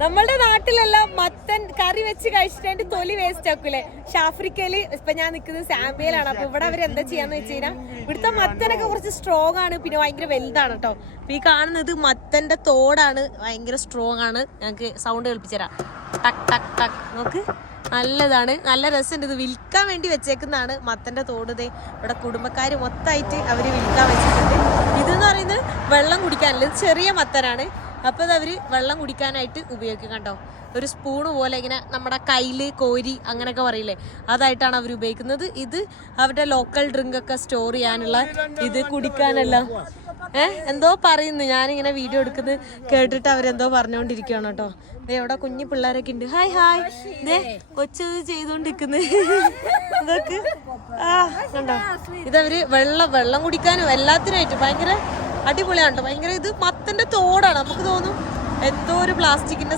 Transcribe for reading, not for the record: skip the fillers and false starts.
നമ്മളുടെ നാട്ടിലെല്ലാം മത്തൻ കറി വെച്ച് കഴിച്ചിട്ട് തൊലി വേസ്റ്റ് ആക്കൂലേ. പക്ഷെ ആഫ്രിക്കയില് ഇപ്പൊ ഞാൻ നിൽക്കുന്നത് സാമ്പിയയിലാണ്. അപ്പൊ ഇവിടെ അവർ എന്താ ചെയ്യാന്ന് വെച്ച് കഴിഞ്ഞാൽ ഇവിടുത്തെ മത്തനൊക്കെ കുറച്ച് സ്ട്രോങ് ആണ്, പിന്നെ ഭയങ്കര വലുതാണ് കേട്ടോ. അപ്പൊ ഈ കാണുന്നത് മത്തന്റെ തോടാണ്, ഭയങ്കര സ്ട്രോങ് ആണ്. ഞങ്ങക്ക് സൗണ്ട് കേൾപ്പിച്ചുതരാം. ടക് ടക് ടക്. നോക്ക്, നല്ലതാണ്, നല്ല രസമുണ്ട്. ഇത് വിൽക്കാൻ വേണ്ടി വെച്ചേക്കുന്നതാണ് മത്തന്റെ തോട്. ഇവിടെ കുടുംബക്കാർ മൊത്തമായിട്ട് അവര് വിൽക്കാൻ വെച്ചിട്ടുണ്ട്. ഇതെന്ന് പറയുന്നത് വെള്ളം കുടിക്കാനല്ല, ഇത് ചെറിയ മത്തനാണ്. അപ്പോൾ അത് അവർ വെള്ളം കുടിക്കാനായിട്ട് ഉപയോഗിക്കും. കണ്ടോ, ഒരു സ്പൂണ് പോലെ ഇങ്ങനെ നമ്മുടെ കയ്യിൽ കോരി അങ്ങനെയൊക്കെ പറയില്ലേ, അതായിട്ടാണ് അവർ ഉപയോഗിക്കുന്നത്. ഇത് അവരുടെ ലോക്കൽ ഡ്രിങ്ക് ഒക്കെ സ്റ്റോർ ചെയ്യാനുള്ള, ഇത് കുടിക്കാനല്ല. എന്തോ പറയുന്നു, ഞാനിങ്ങനെ വീഡിയോ എടുക്കുന്നത് കേട്ടിട്ട് അവരെന്തോ പറഞ്ഞുകൊണ്ടിരിക്കുകയാണ് കേട്ടോ. ഇവിടെ കുഞ്ഞു പിള്ളേരൊക്കെ ഉണ്ട്. Hi hi. ഇതേ കൊച്ചത് ചെയ്തോണ്ടിരിക്കുന്നത് ഇതൊക്കെ. കണ്ടോ, ഇതവര് വെള്ളം കുടിക്കാനും എല്ലാത്തിനായിട്ട് ഭയങ്കര അടിപൊളിയാണ്. ഭയങ്കര ഇത് മത്തന്റെ തോടാണ്. നമുക്ക് തോന്നും എന്തോ ഒരു പ്ലാസ്റ്റിക്കിന്റെ